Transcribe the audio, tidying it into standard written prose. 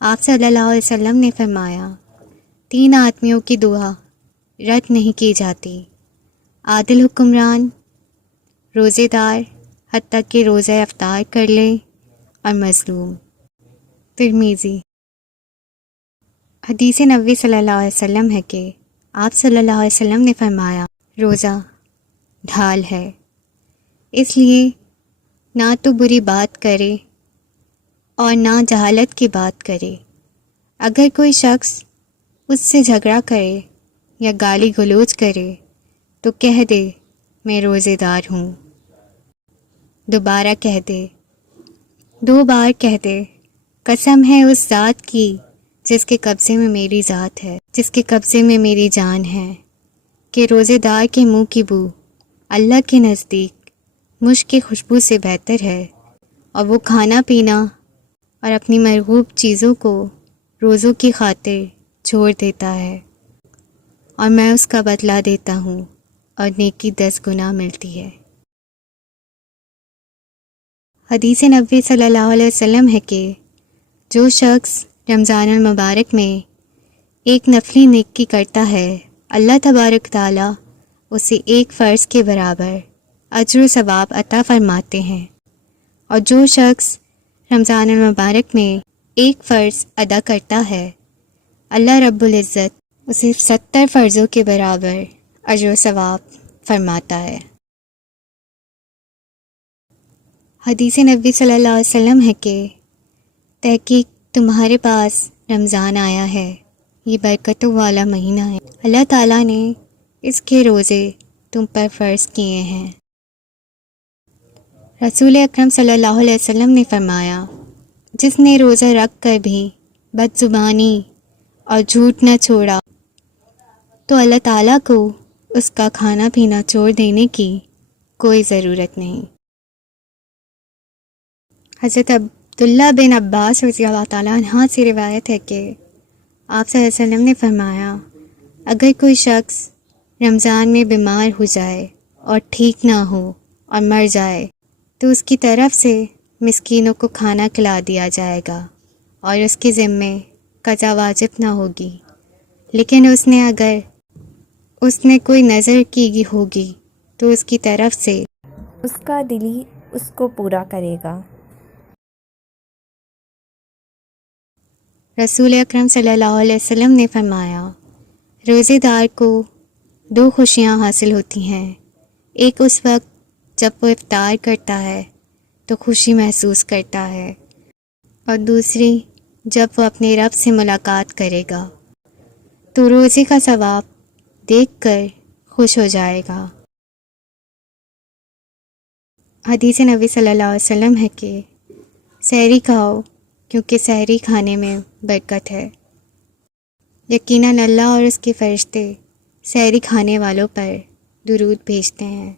آپ صلی اللہ علیہ وسلم نے فرمایا 3 آدمیوں کی دعا رد نہیں کی جاتی: عادل حکمران، روزے دار حتیٰ کہ روزہ افطار کر لے، اور مظلوم۔ ترمذی۔ حدیث نبوی صلی اللہ علیہ وسلم ہے کہ آپ صلی اللہ علیہ وسلم نے فرمایا روزہ ڈھال ہے، اس لیے نہ تو بری بات کرے اور نہ جہالت کی بات کرے۔ اگر کوئی شخص اس سے جھگڑا کرے یا گالی گلوچ کرے تو کہہ دے میں روزے دار ہوں۔ دوبارہ کہہ دے، 2 بار کہہ دے، قسم ہے اس ذات کی جس کے قبضے میں میری ذات ہے، جس کے قبضے میں میری جان ہے، کہ روزے دار کے منہ کی بو اللہ کے نزدیک مشک کی خوشبو سے بہتر ہے، اور وہ کھانا پینا اور اپنی مرغوب چیزوں کو روزوں کی خاطر چھوڑ دیتا ہے، اور میں اس کا بدلہ دیتا ہوں اور نیکی 10 گنا ملتی ہے۔ حدیث نبوی صلی اللہ علیہ وسلم ہے کہ جو شخص رمضان المبارک میں ایک نفلی نیکی کرتا ہے، اللہ تبارک تعالیٰ اسے 1 فرض کے برابر اجر و ثواب عطا فرماتے ہیں، اور جو شخص رمضان المبارک میں 1 فرض ادا کرتا ہے، اللہ رب العزت اسے 70 فرضوں کے برابر اجر و ثواب فرماتا ہے۔ حدیث نبوی صلی اللہ علیہ وسلم ہے کہ تحقیق تمہارے پاس رمضان آیا ہے، یہ برکتوں والا مہینہ ہے، اللہ تعالیٰ نے اس کے روزے تم پر فرض کیے ہیں۔ رسول اکرم صلی اللہ علیہ وسلم نے فرمایا جس نے روزہ رکھ کر بھی بد زبانی اور جھوٹ نہ چھوڑا تو اللہ تعالیٰ کو اس کا کھانا پینا چھوڑ دینے کی کوئی ضرورت نہیں۔ حضرت عبداللہ بن عباس رضی اللہ تعالیٰ عنہ سے روایت ہے کہ آپ صلی اللہ علیہ وسلم نے فرمایا اگر کوئی شخص رمضان میں بیمار ہو جائے اور ٹھیک نہ ہو اور مر جائے تو اس کی طرف سے مسکینوں کو کھانا کھلا دیا جائے گا اور اس کے ذمے قضا واجب نہ ہوگی، لیکن اگر اس نے کوئی نظر کی ہوگی تو اس کی طرف سے اس کا دلی اس کو پورا کرے گا۔ رسول اکرم صلی اللہ علیہ وسلم نے فرمایا روزے دار کو 2 خوشیاں حاصل ہوتی ہیں، ایک اس وقت جب وہ افطار کرتا ہے تو خوشی محسوس کرتا ہے، اور دوسری جب وہ اپنے رب سے ملاقات کرے گا تو روزے کا ثواب دیکھ کر خوش ہو جائے گا۔ حدیث نبی صلی اللہ علیہ وسلم ہے کہ سحری کھاؤ کیونکہ سحری کھانے میں برکت ہے، یقیناً اللہ اور اس کے فرشتے سحری کھانے والوں پر درود بھیجتے ہیں۔